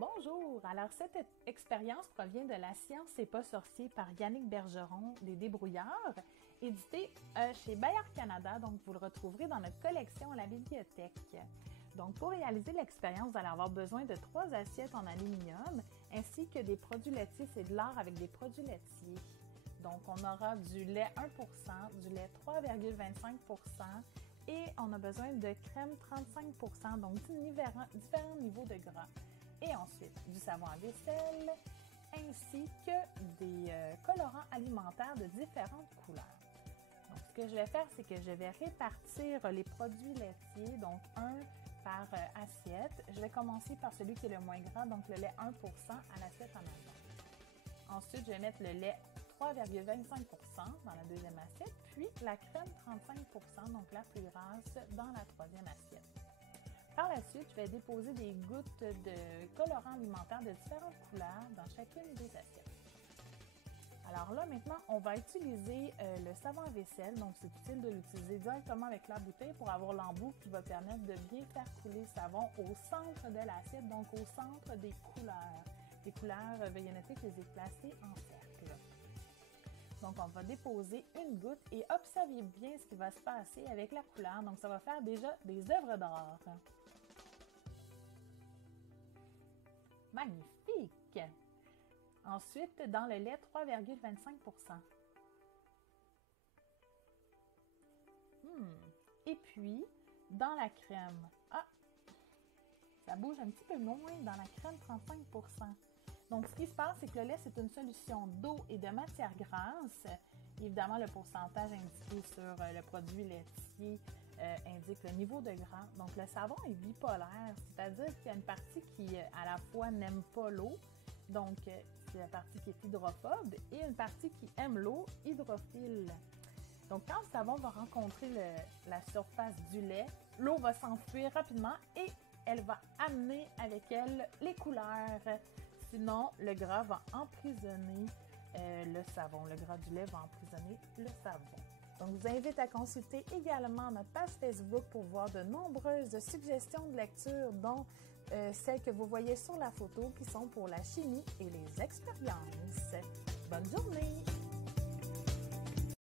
Bonjour! Alors, cette expérience provient de La science c'est pas sorcier par Yannick Bergeron, des Débrouillards, édité chez Bayard Canada, donc vous le retrouverez dans notre collection à la bibliothèque. Donc, pour réaliser l'expérience, vous allez avoir besoin de 3 assiettes en aluminium, ainsi que des produits laitiers, c'est de l'or avec des produits laitiers. Donc, on aura du lait 1%, du lait 3,25% et on a besoin de crème 35%, donc différents niveaux de gras. Et ensuite, du savon à vaisselle, ainsi que des colorants alimentaires de différentes couleurs. Donc, ce que je vais faire, c'est que je vais répartir les produits laitiers, donc un par assiette. Je vais commencer par celui qui est le moins gras, donc le lait 1% à l'assiette en avant. Ensuite, je vais mettre le lait 3,25% dans la deuxième assiette, puis la crème 35%, donc la plus grasse, dans la troisième assiette. Par la suite, je vais déposer des gouttes de colorants alimentaires de différentes couleurs dans chacune des assiettes. Alors là, maintenant, on va utiliser le savon à vaisselle. Donc, c'est utile de l'utiliser directement avec la bouteille pour avoir l'embout qui va permettre de bien faire couler le savon au centre de l'assiette, donc au centre des couleurs. Les couleurs, veuillez noter que je les ai placées en cercle. Donc, on va déposer une goutte et observez bien ce qui va se passer avec la couleur. Donc, ça va faire déjà des œuvres d'art. Magnifique! Ensuite, dans le lait, 3,25%. Et puis, dans la crème. Ah! Ça bouge un petit peu moins dans la crème 35%. Donc, ce qui se passe, c'est que le lait, c'est une solution d'eau et de matière grasse. Évidemment, le pourcentage indiqué sur le produit laitier indique le niveau de gras. Donc, le savon est bipolaire, c'est-à-dire qu'il y a une partie qui, à la fois, n'aime pas l'eau. Donc, c'est la partie qui est hydrophobe et une partie qui aime l'eau, hydrophile. Donc, quand le savon va rencontrer la surface du lait, l'eau va s'enfuir rapidement et elle va amener avec elle les couleurs. Sinon, le gras va emprisonner le savon. Le gras du lait va emprisonner le savon. Donc, je vous invite à consulter également notre page Facebook pour voir de nombreuses suggestions de lecture, dont celles que vous voyez sur la photo qui sont pour la chimie et les expériences. Bonne journée!